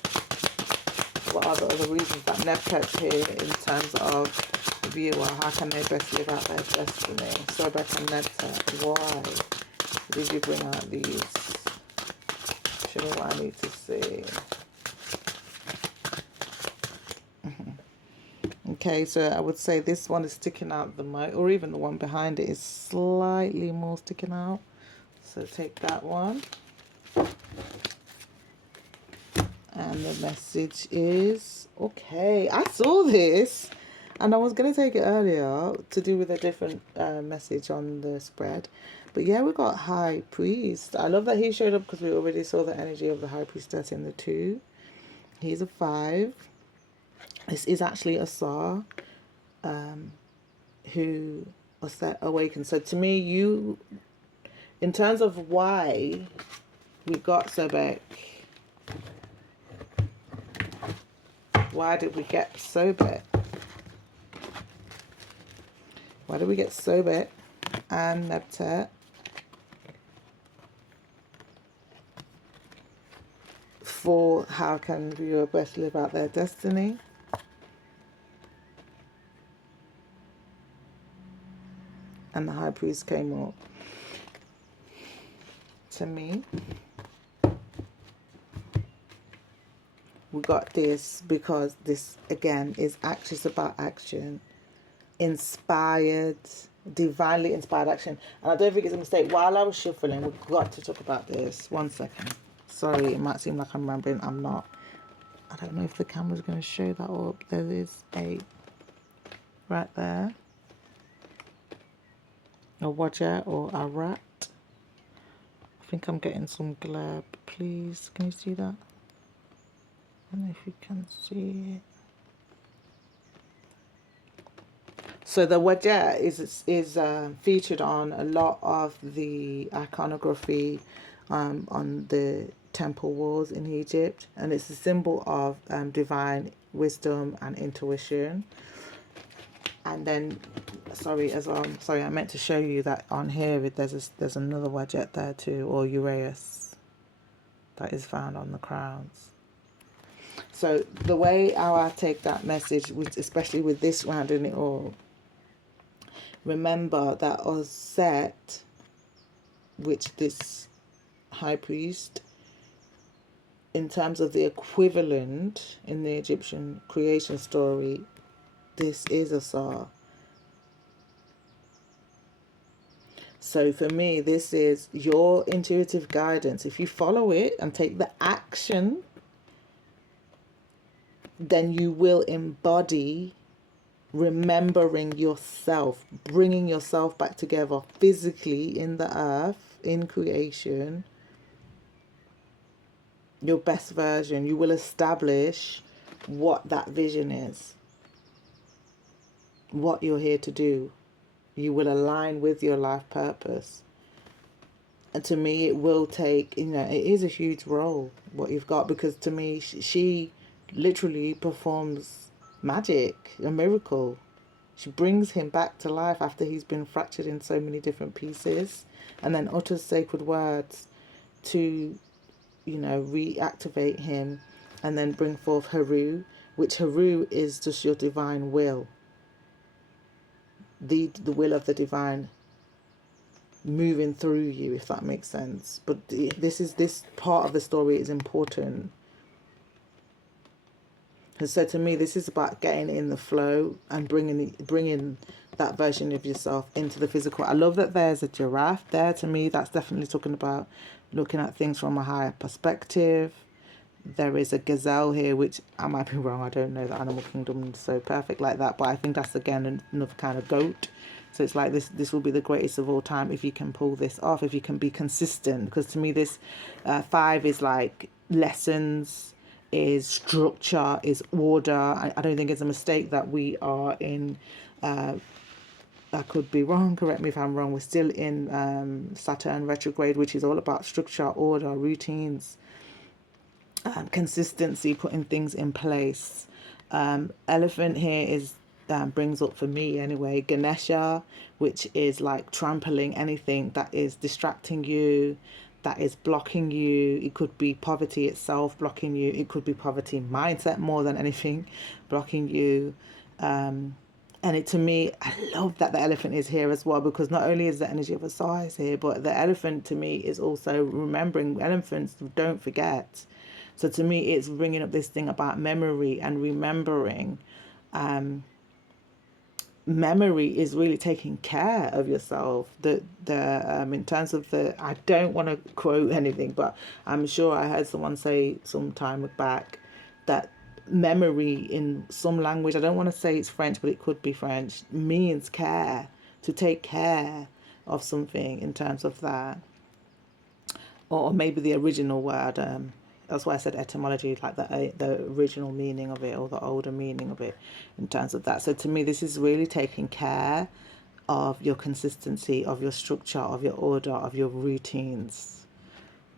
What are the other reasons that Nebhet's here in terms of viewer? How can they best live out their destiny? So back on Nebhet, why did you bring out these? Show me what I need to see. Okay, so I would say this one is sticking out the most, or even the one behind it is slightly more sticking out. So take that one. And the message is, okay, I saw this and I was going to take it earlier to do with a different message on the spread. But yeah, we got High Priest. I love that he showed up because we already saw the energy of the High Priestess in the 2. He's a 5. This is actually a Sar who was that awakened. So to me, you, in terms of why we got Sobek, why did we get Sobek? Why did we get Sobek and Nebhet? For how can viewer best live out their destiny? And the High Priest came up. To me, we got this because this again is actually about action, inspired, divinely inspired action. And I don't think it's a mistake. While I was shuffling, we've got to talk about this. 1 second. Sorry, it might seem like I'm rambling. I'm not. I don't know if the camera's going to show that up. There is a right there, a Wajah or a rat. I think I'm getting some glare. Please, can you see that? I don't know if you can see it. So the Wajah is featured on a lot of the iconography on the temple walls in Egypt, and it's a symbol of divine wisdom and intuition. And then, sorry, as well, sorry, I meant to show you that on here there's another wedget there too, or Uraeus, that is found on the crowns. So the way how I take that message, especially with this round in it all, remember that Ozet, which this high priest, in terms of the equivalent in the Egyptian creation story, this is Asar. So for me, this is your intuitive guidance. If you follow it and take the action, then you will embody remembering yourself, bringing yourself back together physically in the earth, in creation, your best version. You will establish what that vision is, what you're here to do. You will align with your life purpose. And to me, it will take, it is a huge role, what you've got, because to me, she literally performs magic, a miracle. She brings him back to life after he's been fractured in so many different pieces, and then utters sacred words to, reactivate him, and then bring forth Haru, which Haru is just your divine will. The will of the divine moving through you, if that makes sense. But this part of the story is important. And so to me, this is about getting in the flow and bringing that version of yourself into the physical. I love that there's a giraffe there. To me, that's definitely talking about looking at things from a higher perspective. There is a gazelle here, which I might be wrong. I don't know the animal kingdom is so perfect like that. But I think that's, again, another kind of goat. So it's like this will be the greatest of all time if you can pull this off, if you can be consistent. Because to me, this 5 is like lessons, is structure, is order. I don't think it's a mistake that we are in, I could be wrong, correct me if I'm wrong, we're still in Saturn retrograde, which is all about structure, order, routines, consistency, putting things in place. Elephant here is brings up, for me anyway, Ganesha, which is like trampling anything that is distracting you, that is blocking you. It could be poverty itself blocking you. It could be poverty mindset more than anything blocking you. And it, to me, I love that the elephant is here as well, because not only is the energy of a size here, but the elephant to me is also remembering. Elephants don't forget. So to me, it's bringing up this thing about memory and remembering. Memory is really taking care of yourself. In terms of I don't want to quote anything, but I'm sure I heard someone say some time back that memory in some language, I don't want to say it's French, but it could be French, means care, to take care of something in terms of that. Or maybe the original word, that's why I said etymology, like the original meaning of it, or the older meaning of it in terms of that. So to me, this is really taking care of your consistency, of your structure, of your order, of your routines.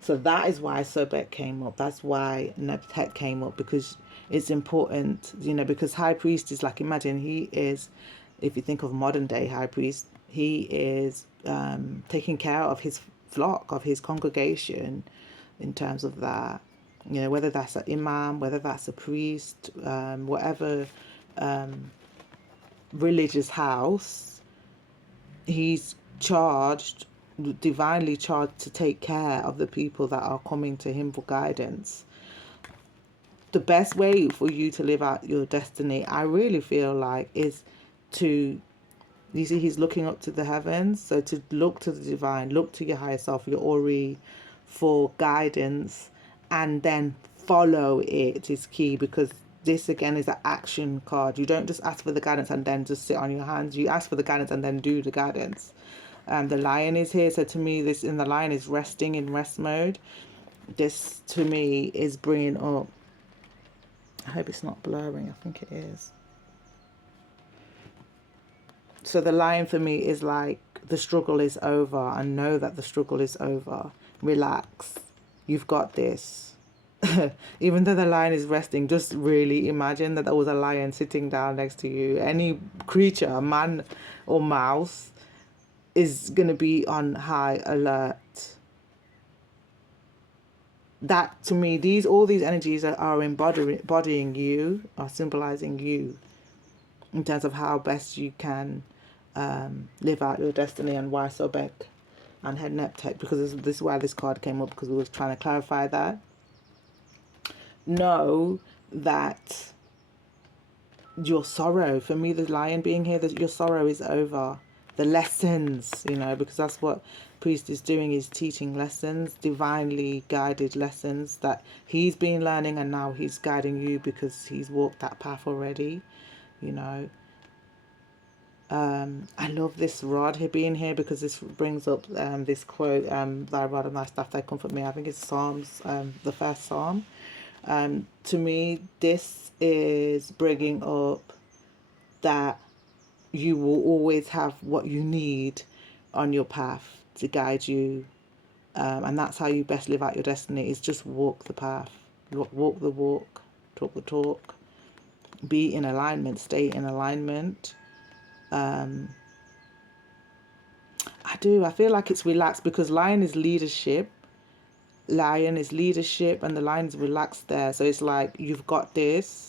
So that is why Sobek came up. That's why Nebtet came up, because it's important, because High Priest is like, imagine he is, if you think of modern day High Priest, he is taking care of his flock, of his congregation in terms of that. Whether that's an imam, whether that's a priest, whatever religious house, he's charged, divinely charged, to take care of the people that are coming to him for guidance. The best way for you to live out your destiny, I really feel like, is to, you see, he's looking up to the heavens. So to look to the divine, look to your higher self, your Ori, for guidance, and then follow it is key, because this again is an action card. You don't just ask for the guidance and then just sit on your hands. You ask for the guidance and then do the guidance. The lion is here, so to me, this in the lion is resting in rest mode. This to me is bringing up, I hope it's not blurring, I think it is. So the lion for me is like, the struggle is over, and know that the struggle is over. Relax. You've got this. even though the lion is resting, just really imagine that there was a lion sitting down next to you. Any creature, man or mouse, is going to be on high alert. That, to me, all these energies are embodying you, are symbolizing you in terms of how best you can live out your destiny. And why Sobek and her Neptech, because this is why this card came up, because we was trying to clarify that. Know that your sorrow, for me, the lion being here, that your sorrow is over. The lessons, because that's what priest is doing, is teaching lessons, divinely guided lessons that he's been learning, and now he's guiding you because he's walked that path already. I love this rod here being here, because this brings up this quote, thy rod and thy staff, they comfort me. I think it's Psalms, the first Psalm. To me, this is bringing up that you will always have what you need on your path to guide you, and that's how you best live out your destiny, is just walk the path, walk the walk, talk the talk, be in alignment, stay in alignment. I feel like it's relaxed, because lion is leadership, and the lion is relaxed there. So it's like, you've got this.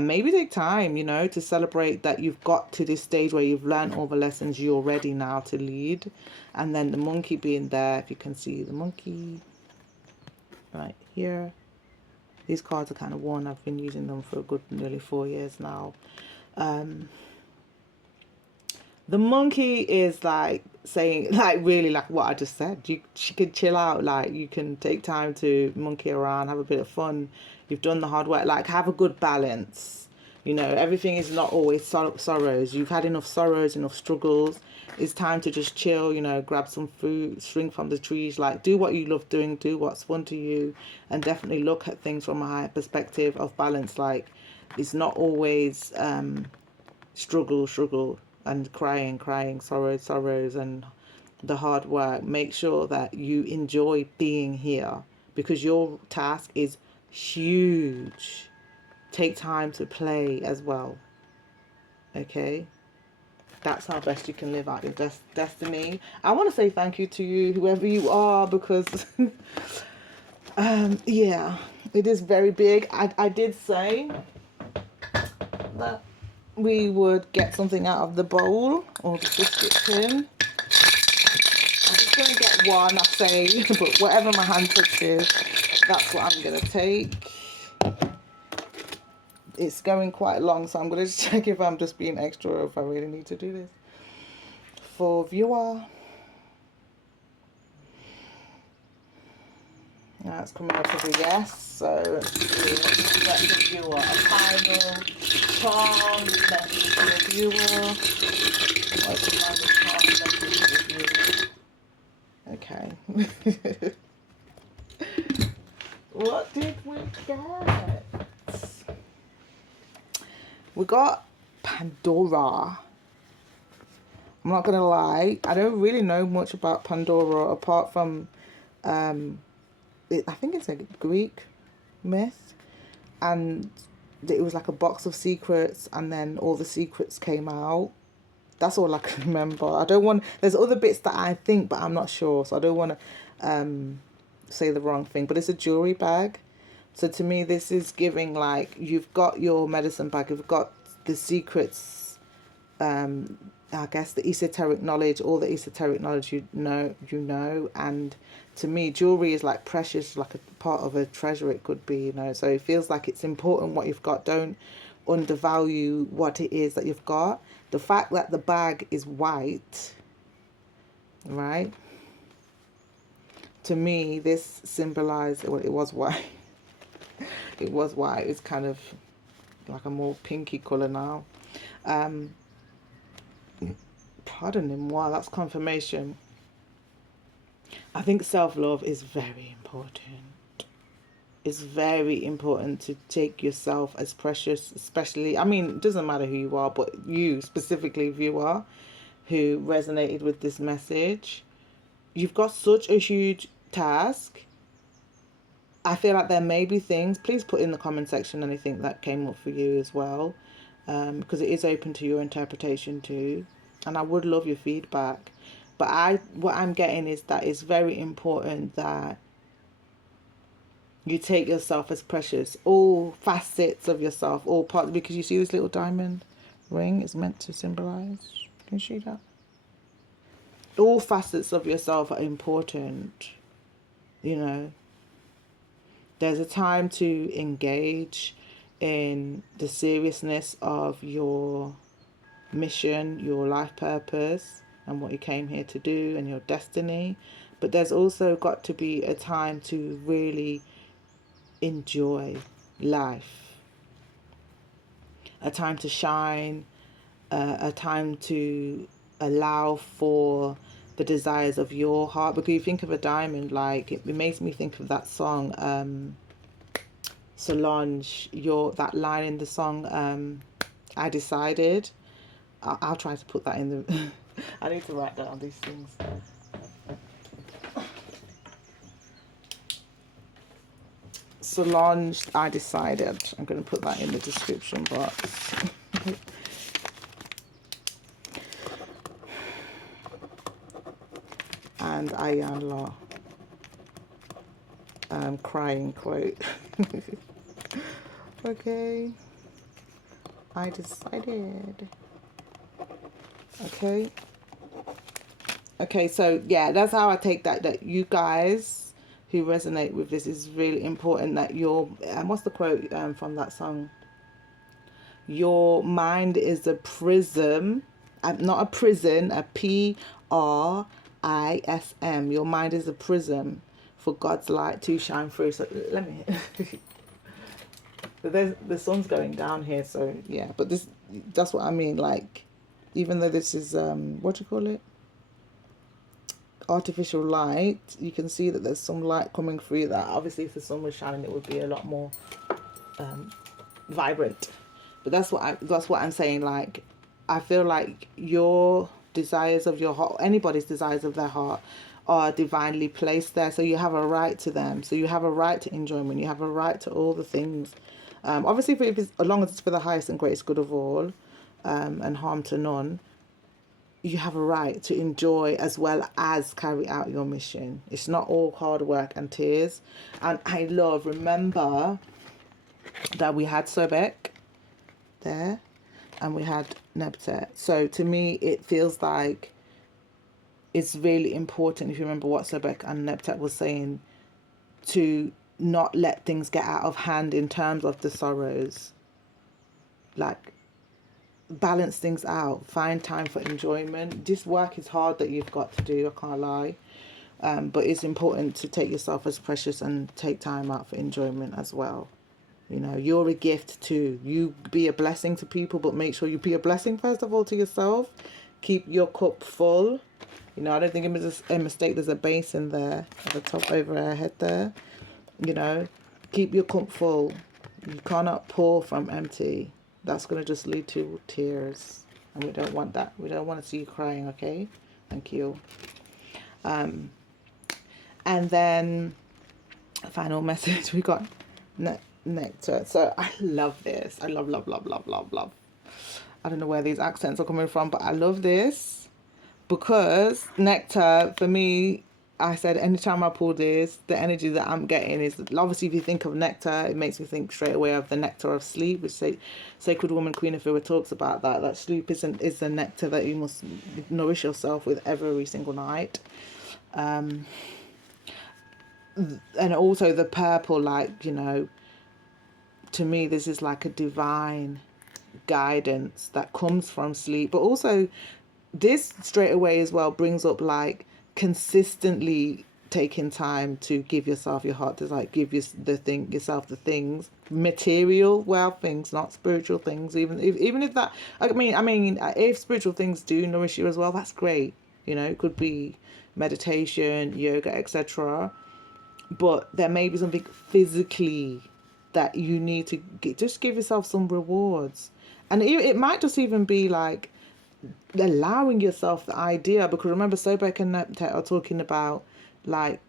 Maybe take time, to celebrate that you've got to this stage where you've learned all the lessons. You're ready now to lead. And then the monkey being there, if you can see the monkey right here. These cards are kind of worn. I've been using them for a good nearly 4 years now. The monkey is like saying, like, really like what I just said. She could chill out, like you can take time to monkey around, have a bit of fun. You've done the hard work, like have a good balance. Everything is not always sorrows. You've had enough sorrows, enough struggles. It's time to just chill, grab some food, swing from the trees, like do what you love doing, do what's fun to you, and definitely look at things from a higher perspective of balance. Like, it's not always struggle, and crying, sorrows, and the hard work. Make sure that you enjoy being here, because your task is huge. Take time to play as well. Okay? That's how best you can live out your destiny. I want to say thank you to you, whoever you are, because yeah, it is very big. I did say that we would get something out of the bowl or the biscuit tin. I'm just going to get one, I say, but whatever my hand touches, that's what I'm going to take. It's going quite long, so I'm going to just check if I'm just being extra or if I really need to do this. For viewer, now it's coming up as a yes, so let's see, let the viewer a final charm message to the viewer. What's the final charm message to the viewer? Okay. What did we get? We got Pandora. I'm not gonna lie, I don't really know much about Pandora apart from I think it's a Greek myth, and it was like a box of secrets, and then all the secrets came out. That's all I can remember. There's other bits that I think, but I'm not sure, so I don't want to say the wrong thing. But it's a jewelry bag. So to me, this is giving, like, you've got your medicine bag, you've got the secrets, I guess the esoteric knowledge, all the esoteric knowledge you know, and to me, jewelry is like precious, like a part of a treasure it could be, so it feels like it's important what you've got. Don't undervalue what it is that you've got. The fact that the bag is white, right? To me, this symbolized, well, it was white. It was white. It's kind of like a more pinky color now. Pardon-moi, that's confirmation. I think self-love is very important. It's very important to take yourself as precious, especially, I mean, it doesn't matter who you are, but you specifically, viewer, who resonated with this message. You've got such a huge task. I feel like there may be things, please put in the comment section anything that came up for you as well, because it is open to your interpretation too, and I would love your feedback. But what I'm getting is that it's very important that you take yourself as precious, all facets of yourself, all parts, because you see this little diamond ring is meant to symbolize. Can you see that? All facets of yourself are important, you know. There's a time to engage in the seriousness of your mission, your life purpose, and what you came here to do, and your destiny. But there's also got to be a time to really enjoy life, a time to shine, a time to allow for the desires of your heart. Because you think of a diamond, like it makes me think of that song, Solange, that line in the song, I decided. I'll try to put that in the I need to write down these things. Solange, I decided. I'm going to put that in the description box. And Iyanla, crying quote. Okay, I decided. Okay, so yeah, that's how I take that you guys who resonate with this, is really important that your, what's the quote from that song? Your mind is a prism, not a prison, a PRISM. Your mind is a prism for God's light to shine through. So let me the sun's going down here, so yeah, but that's what I mean, like, even though this is what do you call it, artificial light, you can see that there's some light coming through that. Obviously if the sun was shining, it would be a lot more vibrant. But that's what I'm saying, like, I feel like your desires of your heart, anybody's desires of their heart, are divinely placed there, so you have a right to them, so you have a right to enjoyment, you have a right to all the things, obviously as long as it's for the highest and greatest good of all, and harm to none. You have a right to enjoy as well as carry out your mission. It's not all hard work and tears. And I remember that we had Sobek there and we had Nebtet. So to me, it feels like it's really important, if you remember what Sobek and Nebtet was saying, to not let things get out of hand in terms of the sorrows. Like, balance things out, find time for enjoyment. This work is hard that you've got to do, I can't lie, but it's important to take yourself as precious and take time out for enjoyment as well. You know, you're a gift too. You be a blessing to people, but make sure you be a blessing first of all to yourself. Keep your cup full. You know, I don't think it's a mistake there's a basin there at the top over our head there. You know, keep your cup full. You cannot pour from empty. That's going to just lead to tears, and we don't want that. We don't want to see you crying, okay? Thank you. And then final message, we got nectar. So I love this. I love. I don't know where these accents are coming from, but I love this because nectar, for me, I said anytime I pull this, the energy that I'm getting is, obviously if you think of nectar, it makes me think straight away of the nectar of sleep, which Sacred Woman Queen Afua talks about that sleep is the nectar that you must nourish yourself with every single night. And also the purple, like, you know, to me this is like a divine guidance that comes from sleep. But also this straight away as well brings up like consistently taking time to give yourself your heart desire, give yourself the things, material wealth things, not spiritual things. Even if that, I mean, if spiritual things do nourish you as well, that's great. You know, it could be meditation, yoga, etc. But there may be something physically that you need to just give yourself some rewards, and it might just even be like allowing yourself the idea, because remember Sobek and Neptet are talking about like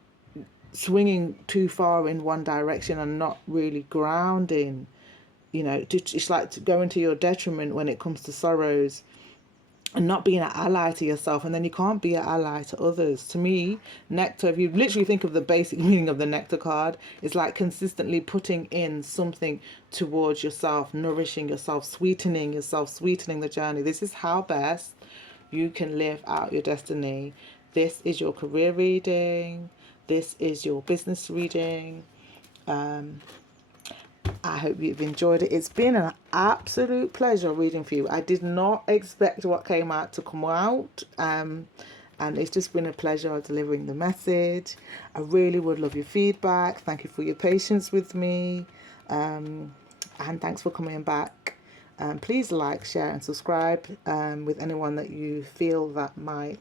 swinging too far in one direction and not really grounding. It's like going to your detriment when it comes to sorrows, and not being an ally to yourself, and then you can't be an ally to others. To me, nectar, if you literally think of the basic meaning of the nectar card, it's like consistently putting in something towards yourself, nourishing yourself, sweetening the journey. This is how best you can live out your destiny. This is your career reading. This is your business reading. I hope you've enjoyed it. It's been an absolute pleasure reading for you. I did not expect what came out to come out. And it's just been a pleasure delivering the message. I really would love your feedback. Thank you for your patience with me. And thanks for coming back. Please like, share and subscribe with anyone that you feel that might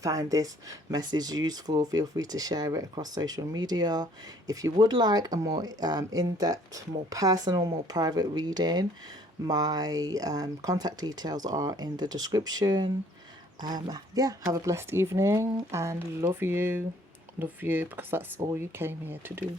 find this message useful. Feel free to share it across social media. If you would like a more in-depth, more personal, more private reading, my contact details are in the description. Yeah, have a blessed evening and love you because that's all you came here to do.